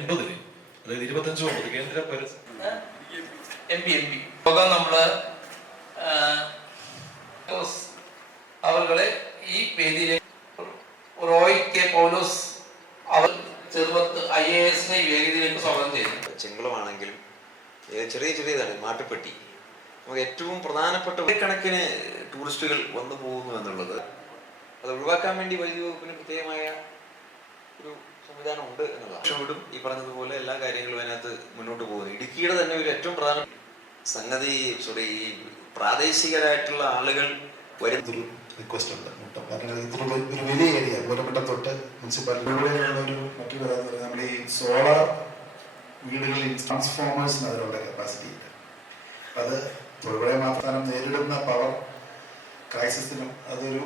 80-ന് അതായത് 25 കേന്ദ്ര നമ്മള് അവരുടെ ഈ വേദിയിലേക്ക് റോയ് കെ പൗലോസ് അവർ ചെറുപ്പത്ത് IAS ഈ വേദിയിലേക്ക് സ്വാഗതം ചെയ്തു. ചെങ്കുളമാണെങ്കിലും ചെറിയ ചെറിയതാണ് മാട്ടുപ്പെട്ടി. നമുക്ക് ഏറ്റവും പ്രധാനപ്പെട്ട കണക്കിന് ടൂറിസ്റ്റുകൾ വന്നു പോകുന്നു എന്നുള്ളത് അത് ഒഴിവാക്കാൻ വേണ്ടി വൈദ്യുതി വകുപ്പിന് പ്രത്യേകമായ ഒരു സംവിധാനം ഉണ്ട് എന്നുള്ളതാണ്. ഈ പറഞ്ഞതുപോലെ എല്ലാ കാര്യങ്ങളും അതിനകത്ത് മുന്നോട്ട് പോകുന്നു. ഇടുക്കിയുടെ തന്നെ ഒരു ഏറ്റവും പ്രധാന സംഗതി ഈ പ്രാദേശികരായിട്ടുള്ള ആളുകൾ വരുന്നൊരു റിക്വസ്റ്റ് ഉണ്ട്. കാരണം ഇതൊരു വലിയ ഏരിയ കോരമറ്റം തൊട്ട് മുനിസിപ്പാലിറ്റിയുടെ ഒരു മറ്റൊരു കാര്യം എന്ന് പറയുന്നത് നമ്മുടെ ഈ സോളാർ വീടുകളിൽ ട്രാൻസ്ഫോമേഴ്സിന് അതിനുള്ള കപ്പാസിറ്റി ഇല്ല. അത് തൊഴിലുറപ്പ് മാറ്റാനം നേരിടുന്ന പവർ ക്രൈസിസിനും അതൊരു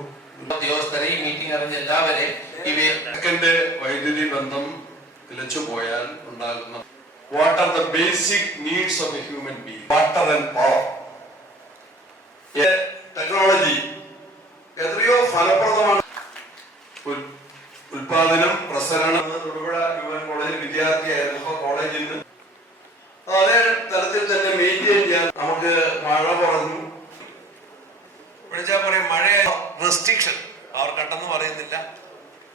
ഉദ്യോഗസ്ഥരെ ഈ മീറ്റിംഗ് അറിഞ്ഞ എല്ലാവരെയും സെക്കൻഡ് വൈദ്യുതി ബന്ധം നിലച്ചു പോയാൽ ഉണ്ടാകുന്ന what are the basic needs of A human being, water and power. Technology എത്രയോ ഫലപ്രദമാണ്. ഉൽപാദനം, പ്രസരണം. തൊടുപുഴ UN കോളേജിൽ വിദ്യാർത്ഥിയായിരുന്നു. കോളേജിൽ നിന്ന് അതേ തരത്തിൽ തന്നെ മെയിൻറ്റെയിൻ ചെയ്യാൻ നമുക്ക് മഴ കുറഞ്ഞു. വിളിച്ചാൽ പറയും മഴ റെസ്ട്രിക്ഷൻ അവർ കണ്ടെന്ന് പറയുന്നില്ല,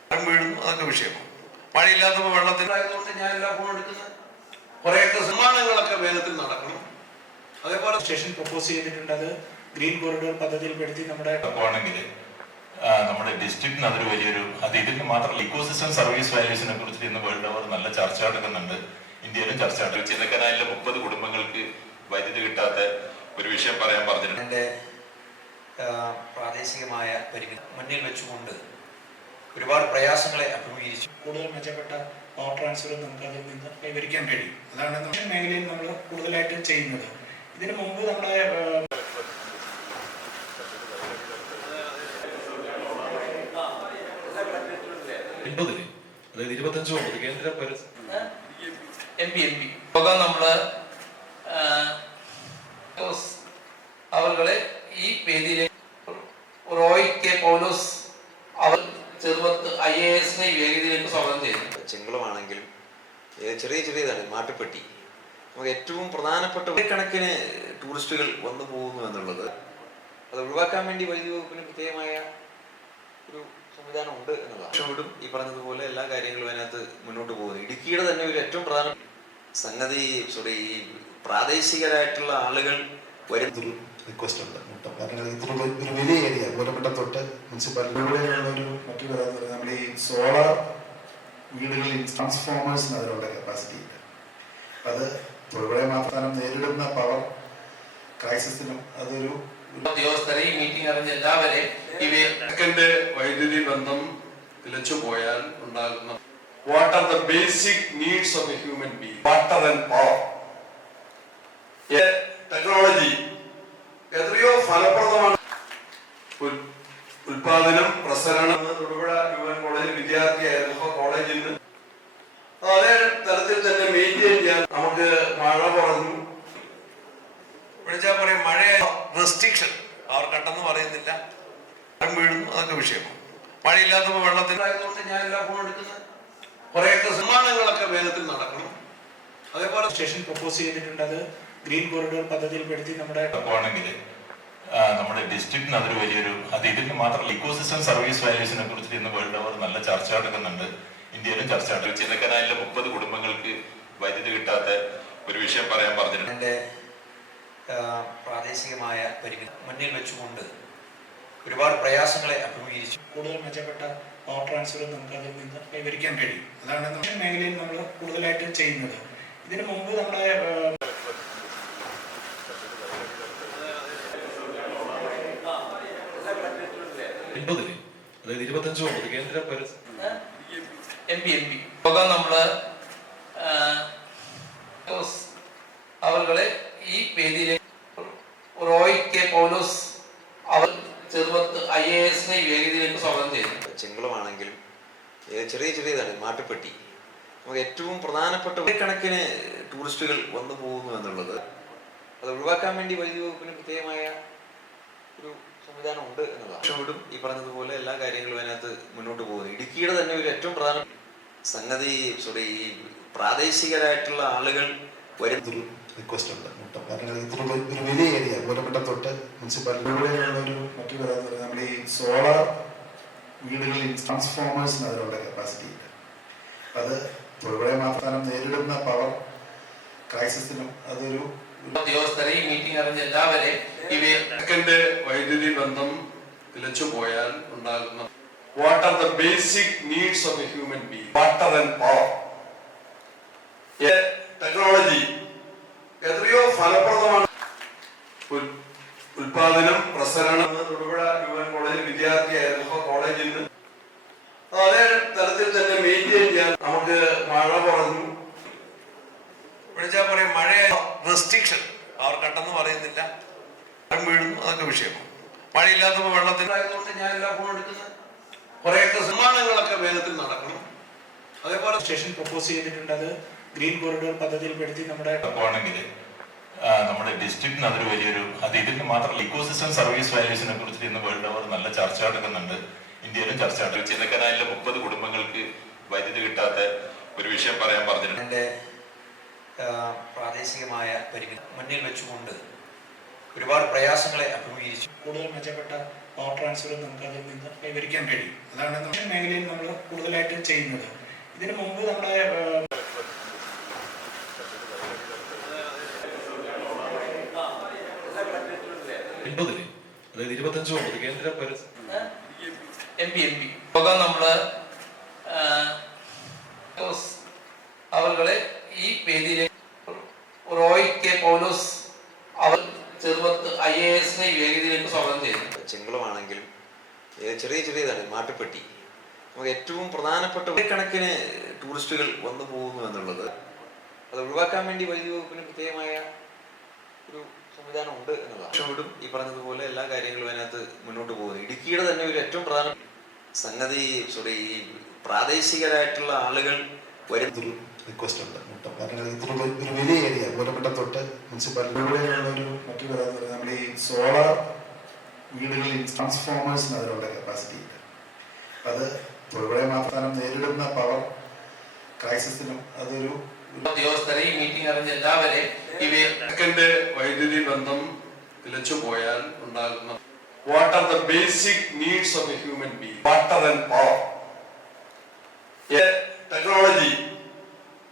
മഴ വീഴുന്നു, അതൊക്കെ വിഷയമാണ്. മഴയില്ലാത്തപ്പോൾ വെള്ളത്തിലായതുകൊണ്ട് ഞാൻ എല്ലാ ഫോൺ എടുക്കുന്നത് കുറേയൊക്കെ സമ്മാനങ്ങളൊക്കെ വേഗത്തിൽ നടക്കണം. അതേപോലെ സ്റ്റേഷൻ പ്രപ്പോസ് ചെയ്തിട്ടുണ്ട്. അത് ഗ്രീൻ കോറിഡോർ പദ്ധതിയിൽപ്പെടുത്തി നമ്മുടെ ഡിസ്ട്രിക്റ്റിന് അതൊരു വലിയൊരു ഇതിന് മാത്രമല്ല ഇക്കോസിസ്റ്റം സർവീസ് വാല്യൂസിനെ കുറിച്ച് ഇന്ന് വേൾഡ് ഓവർ നല്ല ചർച്ച നടക്കുന്നുണ്ട്. ഇന്ത്യയിലും ചർച്ച നടക്കും. ചിന്നക്കനാലിലെ 30 കുടുംബങ്ങൾക്ക് വൈദ്യുതി കിട്ടാത്ത ഒരു വിഷയം പറയാൻ പറഞ്ഞിട്ടുണ്ട്. എൻ്റെ പ്രാദേശികമായ പരിമിതി മുന്നിൽ വെച്ചുകൊണ്ട് ഒരുപാട് പ്രയാസങ്ങളെ അഭിമുഖീകരിച്ചു. കൂടുതൽ മെച്ചപ്പെട്ട പവർ ട്രാൻസ്ഫർ നമുക്ക് അതിൽ നിന്ന് കൈവരിക്കാൻ കഴിയും. അതാണ് നമ്മുടെ മേഖലയിൽ നമ്മൾ കൂടുതലായിട്ട് ചെയ്യുന്നത്. ഇതിനു മുമ്പ് നമ്മുടെ 80-ന് അതായത് 25 കേന്ദ്ര നമ്മള് അവരുടെ ഈ വേദിയിലേക്ക് റോയ് കെ പൗലോസ് അവർ ചെറുപ്പത്ത് IAS ഈ വേദിയിലേക്ക് സ്വാഗതം ചെയ്തു. ചെങ്കുളമാണെങ്കിലും ചെറിയ ചെറിയതാണ് മാട്ടുപ്പെട്ടി. നമുക്ക് ഏറ്റവും പ്രധാനപ്പെട്ട കണക്കിന് ടൂറിസ്റ്റുകൾ വന്നു പോകുന്നു എന്നുള്ളത് അത് ഒഴിവാക്കാൻ വേണ്ടി വൈദ്യുതി വകുപ്പിന് പ്രത്യേകമായ ഒരു സംവിധാനം ഉണ്ട് എന്നുള്ളതാണ്. ഈ പറഞ്ഞതുപോലെ എല്ലാ കാര്യങ്ങളും അതിനകത്ത് മുന്നോട്ട് പോകുന്നു. ഇടുക്കിയുടെ തന്നെ ഒരു ഏറ്റവും പ്രധാന സംഗതി ഈ പ്രാദേശികരായിട്ടുള്ള ആളുകൾ വരുന്നൊരു റിക്വസ്റ്റ് ഉണ്ട്. കാരണം ഇതൊരു വലിയ ഏരിയ കോരമറ്റം തൊട്ട് മുനിസിപ്പാലിറ്റിയുടെ ഒരു മറ്റൊരു കാര്യം എന്ന് പറയുന്നത് നമ്മുടെ ഈ സോളാർ വീടുകളിൽ ട്രാൻസ്ഫോമേഴ്സിന് അതിനുള്ള കപ്പാസിറ്റി ഇല്ല. അത് തൊഴിലുറപ്പ് മാറ്റാനം നേരിടുന്ന പവർ ക്രൈസിസിനും അതൊരു ഉദ്യോഗസ്ഥരെ ഈ മീറ്റിംഗ് അറിഞ്ഞ എല്ലാവരെയും സെക്കൻഡ് വൈദ്യുതി ബന്ധം നിലച്ചു പോയാൽ ഉണ്ടാകുന്ന what are the basic needs of A human being, water and power. Technology എത്രയോ ഫലപ്രദമാണ്. ഉൽപാദനം, പ്രസരണം. തൊടുപുഴ UN കോളേജിൽ വിദ്യാർത്ഥിയായിരുന്നു. കോളേജിൽ നിന്ന് അതേ തരത്തിൽ തന്നെ മെയിൻറ്റെയിൻ ചെയ്യാൻ നമുക്ക് മഴ കുറഞ്ഞു. വിളിച്ചാൽ പറയും മഴ റെസ്ട്രിക്ഷൻ അവർ കണ്ടെന്ന് പറയുന്നില്ല, മഴ വീഴുന്നു, അതൊക്കെ വിഷയമാണ്. മഴയില്ലാത്തപ്പോൾ വെള്ളത്തിലായതുകൊണ്ട് ഞാൻ എല്ലാ ഫോൺ എടുക്കുന്നത് കുറേയൊക്കെ സമ്മാനങ്ങളൊക്കെ വേഗത്തിൽ നടക്കണം. അതേപോലെ സ്റ്റേഷൻ പ്രപ്പോസ് ചെയ്തിട്ടുണ്ട്. അത് ഗ്രീൻ കോറിഡോർ പദ്ധതിയിൽപ്പെടുത്തി നമ്മുടെ ഡിസ്ട്രിക്റ്റിന് അതൊരു വലിയൊരു ഇതിന് മാത്രമല്ല ഇക്കോസിസ്റ്റം സർവീസ് വാല്യൂസിനെ കുറിച്ച് ഇന്ന് വേൾഡ് ഓവർ നല്ല ചർച്ച നടക്കുന്നുണ്ട്. ഇന്ത്യയിലും ചർച്ച നടക്കും. ചിന്നക്കനാലിലെ 30 കുടുംബങ്ങൾക്ക് വൈദ്യുതി കിട്ടാത്ത ഒരു വിഷയം പറയാൻ പറഞ്ഞിട്ടുണ്ട്. എൻ്റെ പ്രാദേശികമായ പരിമിതി മുന്നിൽ വെച്ചുകൊണ്ട് ഒരുപാട് പ്രയാസങ്ങളെ അഭിമുഖീകരിച്ചു. കൂടുതൽ മെച്ചപ്പെട്ട പവർ ട്രാൻസ്ഫർ നമുക്ക് അതിൽ നിന്ന് കൈവരിക്കാൻ കഴിയും. അതാണ് നമ്മുടെ മേഖലയിൽ നമ്മൾ കൂടുതലായിട്ട് ചെയ്യുന്നത്. ഇതിനു മുമ്പ് നമ്മുടെ 80-ന് അതായത് 25 കേന്ദ്ര നമ്മള് അവരുടെ ഈ വേദിയിലേക്ക് റോയ് കെ പൗലോസ് അവർ ചെറുപ്പത്ത് IAS ഈ വേദിയിലേക്ക് സ്വാഗതം ചെയ്തു. ചെങ്കുളമാണെങ്കിലും ചെറിയ ചെറിയതാണ് മാട്ടുപ്പെട്ടി. നമുക്ക് ഏറ്റവും പ്രധാനപ്പെട്ട കണക്കിന് ടൂറിസ്റ്റുകൾ വന്നു പോകുന്നു എന്നുള്ളത് അത് ഒഴിവാക്കാൻ വേണ്ടി വൈദ്യുതി വകുപ്പിന് പ്രത്യേകമായ ഒരു സംവിധാനം ഉണ്ട് എന്നുള്ളതാണ്. ഈ പറഞ്ഞതുപോലെ എല്ലാ കാര്യങ്ങളും അതിനകത്ത് മുന്നോട്ട് പോകുന്നു. ഇടുക്കിയുടെ തന്നെ ഒരു ഏറ്റവും പ്രധാന സംഗതി ഈ പ്രാദേശികരായിട്ടുള്ള ആളുകൾ വരും. ഇതൊരു റിക്വസ്റ്റ് ഉണ്ട് മുട്ടം, കാരണം ഇതൊരു ഒരു വലിയ ഏരിയ മൂലമറ്റം തൊട്ട് മുനിസിപ്പാലിറ്റിയുള്ള ഒരു മറ്റൊരു കാര്യം എന്ന് പറയുന്നത് നമ്മുടെ ഈ സോളാർ വീടുകളിൽ ട്രാൻസ്ഫോമേഴ്സിന് അതിനുള്ള കപ്പാസിറ്റി ഇല്ല. അത് തൊഴിലുറപ്പ് മാറ്റാനം നേരിടുന്ന പവർ ക്രൈസിസിനും അതൊരു ഉദ്യോഗസ്ഥരെ ഈ മീറ്റിംഗ് അറിഞ്ഞ എല്ലാവരെയും സെക്കൻഡ് വൈദ്യുതി ബന്ധം നിലച്ചു പോയാൽ ഉണ്ടാകുന്ന what are the basic needs of A human being, water and power. Technology എത്രയോ ഫലപ്രദമാണ്. ഉൽപാദനം, പ്രസരണം. തൊടുപുഴ യുവൻ കോളേജിൽ വിദ്യാർത്ഥിയായിരുന്നു. കോളേജിൽ നിന്ന് അതേ തരത്തിൽ തന്നെ മെയിൻറ്റെയിൻ ചെയ്യാൻ നമുക്ക് മഴ കുറഞ്ഞു, വിളിച്ചാൽ പറയും മഴയായി റെസ്ട്രിക്ഷൻ അവർ കണ്ടെന്ന് പറയുന്നില്ല, മഴ വീഴുന്നു, അതൊക്കെ വിഷയമാണ്. മഴയില്ലാത്തപ്പോൾ വെള്ളത്തിനായതുകൊണ്ട് ഞാൻ എല്ലാ ഫോണും എടുക്കുന്നത്. കുറേയൊക്കെ സമ്മാനങ്ങളൊക്കെ വേഗത്തിൽ നടക്കണം. അതേപോലെ സ്റ്റേഷൻ പ്രപ്പോസ് ചെയ്തിട്ടുണ്ട്. അത് ഗ്രീൻ കോറിഡോർ പദ്ധതിയിൽപ്പെടുത്തി നമ്മുടെ ആണെങ്കിൽ നമ്മുടെ ഡിസ്ട്രിക്റ്റിന് അതൊരു വലിയൊരു ഇതിന് മാത്രമല്ല ഇക്കോസിസ്റ്റം സർവീസ് വാല്യൂസിനെ കുറിച്ച് ഇന്ന് വേൾഡ് ഓവർ നല്ല ചർച്ച നടക്കുന്നുണ്ട്. ഇന്ത്യയിലും ചർച്ച നടക്കും. ചിന്നക്കനാലിലെ 30 കുടുംബങ്ങൾക്ക് വൈദ്യുതി കിട്ടാത്ത ഒരു വിഷയം പറയാൻ പറഞ്ഞിട്ടുണ്ട്. എൻ്റെ പ്രാദേശികമായ പരിമിതി മുന്നിൽ വെച്ചുകൊണ്ട് ഒരുപാട് പ്രയാസങ്ങളെ അഭിമുഖീകരിച്ചു. കൂടുതൽ മെച്ചപ്പെട്ട പവർ ട്രാൻസ്ഫർ നമുക്ക് അതിൽ നിന്ന് കൈവരിക്കാൻ കഴിയും. അതാണ് നമ്മുടെ മേഖലയിൽ നമ്മൾ കൂടുതലായിട്ട് ചെയ്യുന്നത്. ഇതിനു മുമ്പ് നമ്മുടെ അതായത് 25 കേന്ദ്ര എം പി യോഗം നമ്മള് അവരുടെ ഈ വേദിയിലേക്ക് റോയ് കെ പൗലോസ് അവർ ചെറുപ്പത്ത് IAS ഈ വേദിയിലേക്ക് സ്വാഗതം ചെയ്തു. ചെങ്കുളമാണെങ്കിലും ചെറിയ ചെറിയതാണ് മാട്ടുപ്പെട്ടി. നമുക്ക് ഏറ്റവും പ്രധാനപ്പെട്ട കണക്കിന് ടൂറിസ്റ്റുകൾ വന്നു പോകുന്നു എന്നുള്ളത് അത് ഒഴിവാക്കാൻ വേണ്ടി വൈദ്യുതി വകുപ്പിന് പ്രത്യേകമായ ഒരു സംവിധാനം ഉണ്ട് എന്നുള്ളതാണ്. ഈ പറഞ്ഞതുപോലെ എല്ലാ കാര്യങ്ങളും അതിനകത്ത് മുന്നോട്ട് പോകുന്നു. ഇടുക്കിയുടെ തന്നെ ഒരു ഏറ്റവും പ്രധാന സംഗതി ഈ പ്രാദേശികരായിട്ടുള്ള ആളുകൾ വരും. ഇതൊരു റിക്വസ്റ്റ് ഉണ്ട് മുട്ടം, കാരണം ഇതൊരു ഒരു വലിയ ഏരിയ മൂലമറ്റം തൊട്ട് മുനിസിപ്പാലിറ്റിയുള്ള ഒരു മറ്റൊരു കാര്യം എന്ന് പറയുന്നത് നമ്മുടെ ഈ സോളാർ വീടുകളിൽ ട്രാൻസ്ഫോമേഴ്സിന് അതിനുള്ള കപ്പാസിറ്റി ഇല്ല. അത് തൊഴിലുറപ്പ് മാറ്റാനം നേരിടുന്ന പവർ ക്രൈസിസിനും അതൊരു ഉദ്യോഗസ്ഥരെ ഈ മീറ്റിംഗ് അറിഞ്ഞ എല്ലാവരെയും സെക്കൻഡ് വൈദ്യുതി ബന്ധം നിലച്ചു പോയാൽ ഉണ്ടാകുന്ന what are the basic needs of A human being, water and power. Technology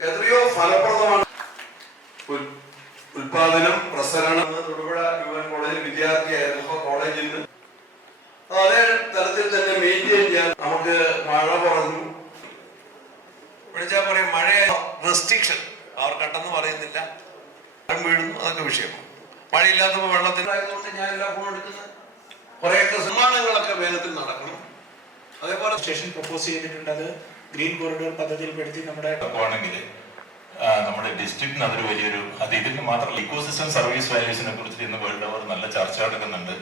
എത്രയോ ഫലപ്രദമാണ്. ഉൽപാദനം, പ്രസരണം. തൊടുപുഴ യുവൻ കോളേജിൽ വിദ്യാർത്ഥിയായിരുന്നു. കോളേജിൽ നിന്ന് അതേ തരത്തിൽ തന്നെ മെയിൻറ്റെയിൻ ചെയ്യാൻ നമുക്ക് മഴ കുറഞ്ഞു, വിളിച്ചാൽ പറയും മഴയായി റെസ്ട്രിക്ഷൻ അവർ കണ്ടെന്ന് പറയുന്നില്ല, മഴ വീഴുന്നു, അതൊക്കെ വിഷയമാണ്. മഴയില്ലാത്തപ്പോൾ വെള്ളത്തിനായതുകൊണ്ട് ഞാൻ എല്ലാ ഫോണും എടുക്കുന്നത്. കുറേയൊക്കെ സമ്മാനങ്ങളൊക്കെ വേഗത്തിൽ നടക്കണം. അതേപോലെ സ്റ്റേഷൻ പ്രപ്പോസ് ചെയ്തിട്ടുണ്ട്. അത് ഗ്രീൻ കോറിഡോർ പദ്ധതിയിൽപ്പെടുത്തി നമ്മുടെ ആണെങ്കിൽ നമ്മുടെ ഡിസ്ട്രിക്റ്റിന് അതൊരു വലിയൊരു ഇതിന് മാത്രമല്ല ഇക്കോസിസ്റ്റം സർവീസ് വാല്യൂസിനെ കുറിച്ച് ഇന്ന് വേൾഡ് ഓവർ നല്ല ചർച്ച നടക്കുന്നുണ്ട്.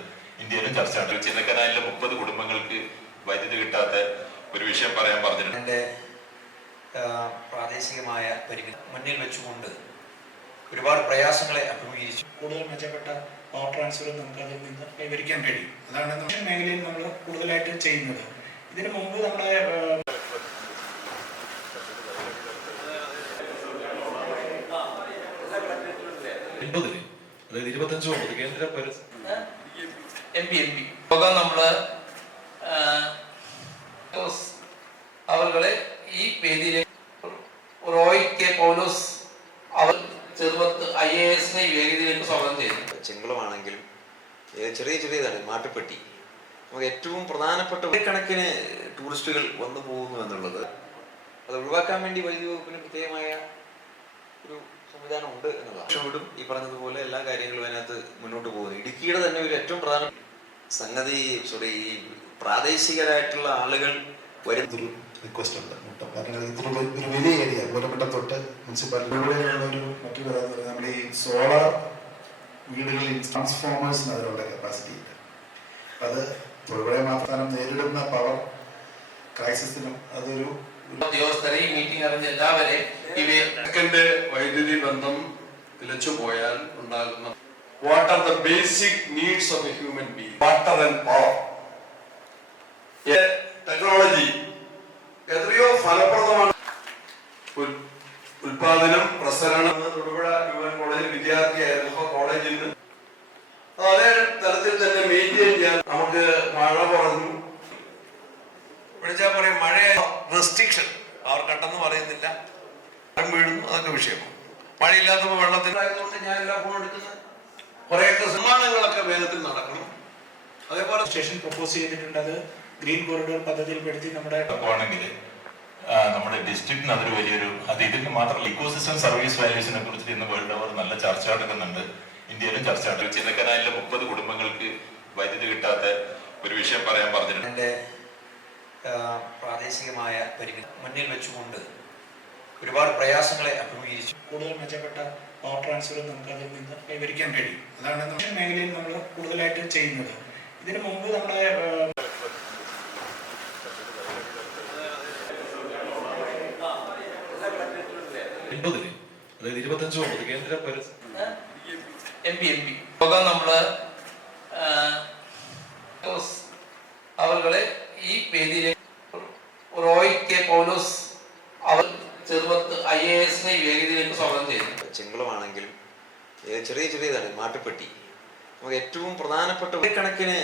ഇന്ത്യയിലും ചർച്ച നടക്കും. ചിന്നക്കനാലിലെ 30 കുടുംബങ്ങൾക്ക് വൈദ്യുതി കിട്ടാത്ത ഒരു വിഷയം പറയാൻ പറഞ്ഞിട്ടുണ്ട്. എൻ്റെ പ്രാദേശികമായ പരിമിതി മുന്നിൽ വെച്ചുകൊണ്ട് ഒരുപാട് പ്രയാസങ്ങളെ അഭിമുഖീകരിച്ചു. കൂടുതൽ മെച്ചപ്പെട്ട പവർ ട്രാൻസ്ഫർ നമുക്ക് അതിൽ നിന്ന് കൈവരിക്കാൻ കഴിയും. അതാണ് നമ്മുടെ മേഖലയിൽ നമ്മൾ കൂടുതലായിട്ട് ചെയ്യുന്നത്. ഇതിനു മുമ്പ് നമ്മുടെ അതായത് 25 കേന്ദ്ര എം പി യോഗം നമ്മള് അവരുടെ ഈ വേദിയിലേക്ക് റോയ് കെ പൗലോസ് അവർ ചെറുപ്പത്ത് IAS ഈ വേദിയിലേക്ക് സ്വാഗതം ചെയ്തു. ചെങ്കുളമാണെങ്കിലും ചെറിയ ചെറിയതാണ് മാട്ടുപ്പെട്ടി. നമുക്ക് ഏറ്റവും പ്രധാനപ്പെട്ട കണക്കിന് ടൂറിസ്റ്റുകൾ വന്നു പോകുന്നു എന്നുള്ളത് അത് ഒഴിവാക്കാൻ വേണ്ടി വൈദ്യുതി വകുപ്പിന് പ്രത്യേകമായ ഒരു സംവിധാനം ഉണ്ട് എന്നുള്ളതാണ്. ഈ പറഞ്ഞതുപോലെ എല്ലാ കാര്യങ്ങളും അതിനകത്ത് മുന്നോട്ട് പോകുന്നു. ഇടുക്കിയുടെ തന്നെ ഒരു ഏറ്റവും പ്രധാന സംഗതി ഈ പ്രാദേശികരായിട്ടുള്ള ആളുകൾ വരും. ഇതൊരു റിക്വസ്റ്റ് ഉണ്ട് മുട്ടം, കാരണം ഇതൊരു ഒരു വലിയ ഏരിയ മൂലമറ്റം തൊട്ട് മുനിസിപ്പാലിറ്റിയുള്ള ഒരു മറ്റൊരു കാര്യം എന്ന് പറയുന്നത് നമ്മുടെ ഈ സോളാർ വീടുകളിൽ ട്രാൻസ്ഫോമേഴ്സിന് അതിനുള്ള കപ്പാസിറ്റി ഇല്ല. അത് തൊഴിലുറപ്പ് മാറ്റാനം നേരിടുന്ന പവർ ക്രൈസിസിനും അതൊരു ഉദ്യോഗസ്ഥരെ ഈ മീറ്റിംഗ് അറിഞ്ഞ എല്ലാവരെയും സെക്കൻഡ് വൈദ്യുതി ബന്ധം നിലച്ചു പോയാൽ ഉണ്ടാകുന്ന what are the basic needs of A human being, water and power. Technology എത്രയോ ഫലപ്രദമാണ്. ഉൽപാദനം പ്രസരണം തൊടുപുഴ യുവൻ കോളേജിൽ വിദ്യാർത്ഥിയായിരുന്നു. ഇപ്പൊ കോളേജിൽ നിന്ന് അതേ തലത്തിൽ തന്നെ മെയിൻറ്റെയിൻ ചെയ്യാൻ നമുക്ക് മഴ കുറഞ്ഞു. വിളിച്ചാൽ പറയും മഴ റെസ്ട്രിക്ഷൻ അവർ കണ്ടെന്ന് പറയുന്നില്ല, മഴ വീഴുന്നു, അതൊക്കെ വിഷയമാണ്. മഴയില്ലാത്തപ്പോൾ വെള്ളത്തിലായതുകൊണ്ട് ഞാൻ എല്ലാ ഫോണും എടുക്കുന്നത്. കുറേയൊക്കെ സമ്മാനങ്ങളൊക്കെ വേഗത്തിൽ നടക്കണം. അതേപോലെ സ്റ്റേഷൻ പ്രപ്പോസ് ചെയ്തിട്ടുണ്ട്. അത് ഗ്രീൻ കോറിഡോർ പദ്ധതിയിൽപ്പെടുത്തി നമ്മുടെ ആണെങ്കിൽ നമ്മുടെ ഡിസ്ട്രിക്റ്റിന് അതൊരു വലിയൊരു ഇതിന് മാത്രമല്ല ഇക്കോസിസ്റ്റം സർവീസ് വാല്യൂസിനെ കുറിച്ച് ഇന്ന് വേൾഡ് ഓവർ നല്ല ചർച്ച നടക്കുന്നുണ്ട്. ഇന്ത്യയിലും ചർച്ച നടക്കും. ചിന്നക്കനാലിലെ 30 കുടുംബങ്ങൾക്ക് വൈദ്യുതി കിട്ടാത്ത ഒരു വിഷയം പറയാൻ പറഞ്ഞിട്ടുണ്ട്. എൻ്റെ പ്രാദേശികമായ പരിമിതി മുന്നിൽ വെച്ചുകൊണ്ട് ഒരുപാട് പ്രയാസങ്ങളെ അഭിമുഖീകരിച്ചു. കൂടുതൽ മെച്ചപ്പെട്ട പവർ ട്രാൻസ്ഫർ നമുക്ക് അതിൽ നിന്ന് കൈവരിക്കാൻ കഴിയും. അതാണ് നമ്മുടെ മേഖലയിൽ നമ്മൾ കൂടുതലായിട്ട് ചെയ്യുന്നത്. ഇതിനു മുമ്പ് നമ്മുടെ അതായത് 25 കേന്ദ്ര എം പി യോഗം നമ്മള് അവരുടെ ഈ വേദിയിലേക്ക് റോയ് കെ പൗലോസ് അവർ ചെറുപത്ത് IAS ഈ വേദിയിലേക്ക് സ്വാഗതം ചെയ്തു. ചെങ്കുളമാണെങ്കിലും ചെറിയ ചെറിയതാണ് മാട്ടുപ്പെട്ടി. നമുക്ക് ഏറ്റവും പ്രധാനപ്പെട്ട കണക്കിന്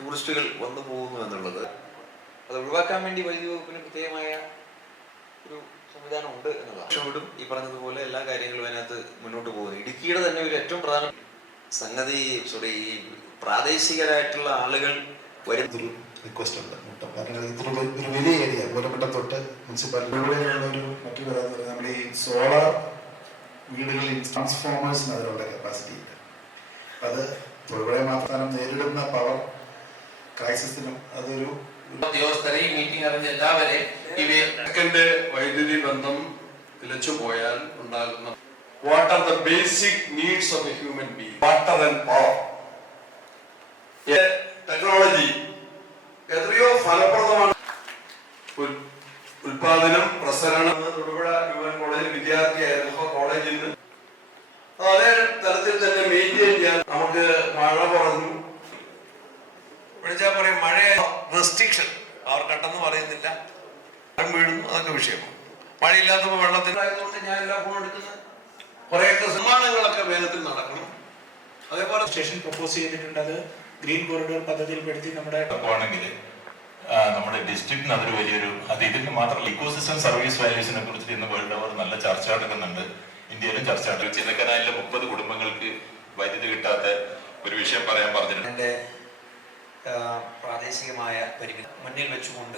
ടൂറിസ്റ്റുകൾ വന്നു പോകുന്നു എന്നുള്ളത് അത് ഒഴിവാക്കാൻ വേണ്ടി വൈദ്യുതി വകുപ്പിന് പ്രത്യേകമായ ഒരു സംവിധാനം ഉണ്ട് എന്നുള്ളതാണ്. ഈ പറഞ്ഞതുപോലെ എല്ലാ കാര്യങ്ങളും അതിനകത്ത് മുന്നോട്ട് പോകുന്നു. ഇടുക്കിയുടെ തന്നെ ഒരു ഏറ്റവും പ്രധാന സംഗതി ഈ പ്രാദേശികരായിട്ടുള്ള ആളുകൾ ഒരു റിക്വസ്റ്റ് ഉണ്ട് മുട്ടം. കാരണം ഇതൊരു ഒരു വലിയ ഏരിയ മൂലമട്ടം തൊട്ട് മുനിസിപ്പാലിറ്റിയുള്ള ഒരു മറ്റൊരു കാര്യം എന്ന് പറയുന്നത് നമ്മുടെ ഈ സോളാർ വീടുകളിൽ ട്രാൻസ്ഫോമേഴ്സിന് അതിനുള്ള കപ്പാസിറ്റി ഇല്ല. അത് തൊഴിലുറപ്പ് മാത്രം നേരിടുന്ന പവർ ക്രൈസിസിനും അതൊരു ഉദ്യോഗസ്ഥരെ ഈ മീറ്റിംഗ് അറിഞ്ഞ എല്ലാവരെയും സെക്കൻഡ് വൈദ്യുതി ബന്ധം നിലച്ചു പോയാൽ ഉണ്ടാകുന്ന what are the basic needs of A human being, water and power. Technology എത്രയോ ഫലപ്രദമാണ്. ഉൽപാദനം പ്രസരണം തൊടുപുഴ യുവൻ കോളേജിൽ വിദ്യാർത്ഥിയായിരുന്നു. ഇപ്പൊ കോളേജിൽ നിന്ന് അതേ തലത്തിൽ തന്നെ മെയിൻറ്റെയിൻ ചെയ്യാൻ നമുക്ക് മഴ കുറഞ്ഞു. വിളിച്ചാൽ പറയും മഴ റെസ്ട്രിക്ഷൻ അവർ കണ്ടെന്ന് പറയുന്നില്ല, മഴ വീഴുന്നു, അതൊക്കെ വിഷയമാണ്. മഴയില്ലാത്തപ്പോൾ വെള്ളത്തിലായതുകൊണ്ട് ഞാൻ എല്ലാ ഫോണും എടുക്കുന്നത്. കുറേയൊക്കെ സമ്മാനങ്ങളൊക്കെ വേഗത്തിൽ നടക്കണം. അതേപോലെ സ്റ്റേഷൻ പ്രപ്പോസ് ചെയ്തിട്ടുണ്ട്. അത് ഗ്രീൻ കോറിഡോർ പദ്ധതിയിൽപ്പെടുത്തി നമ്മുടെ ആണെങ്കിൽ നമ്മുടെ ഡിസ്ട്രിക്റ്റിന് അതൊരു വലിയൊരു ഇതിന് മാത്രമല്ല ഇക്കോസിസ്റ്റം സർവീസ് വാല്യൂസിനെ കുറിച്ച് ഇന്ന് വേൾഡ് ഓവർ നല്ല ചർച്ച നടക്കുന്നുണ്ട്. ഇന്ത്യയിലും ചർച്ച നടക്കും. ചിന്നക്കനാലിലെ 30 കുടുംബങ്ങൾക്ക് വൈദ്യുതി കിട്ടാത്ത ഒരു വിഷയം പറയാൻ പറഞ്ഞിട്ടുണ്ട്. എൻ്റെ പ്രാദേശികമായ പരിമിതി മുന്നിൽ വെച്ചുകൊണ്ട്